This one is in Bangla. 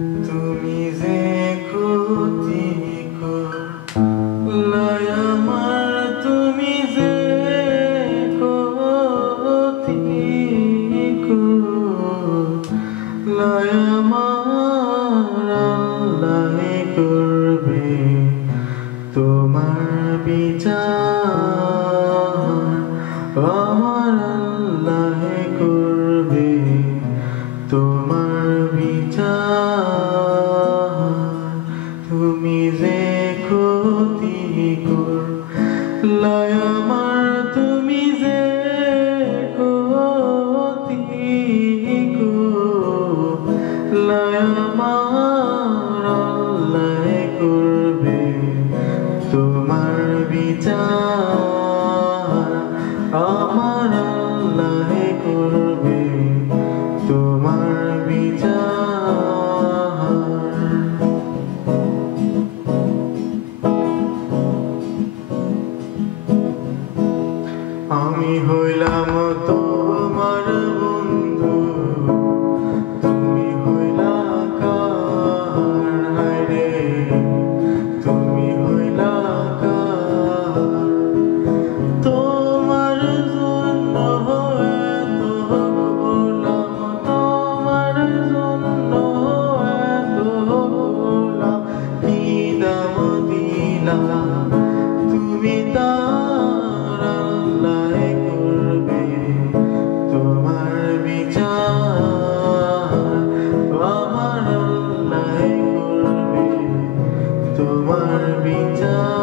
তুমি যে ক্ষতি করলাই আমার, তুমি যে ক্ষতি করলাই আমার, আল্লাহ করবে তোমার বিচার। আমার আল্লাহ করবে তোমার বিচার। তুমি যে ক্ষতি করলাই আমার, তুমি যে ক্ষতি করলাই আমার, আল্লাহ করবে তোমার বিচার। আমার আল্লাহ করবে তোমার বিচার। আমি হইলাম তোমার বন্ধু, তুমি হইলা কার? হায়রে তুমি হইলা কার? তোমার জন্য এত হলাম, তোমার জন্য এত হলাম, কি দাম দিলাম তুমি তার, আল্লাহ করবে তোমার বিচার। আমার আল্লাহ করবে তোমার বিচার।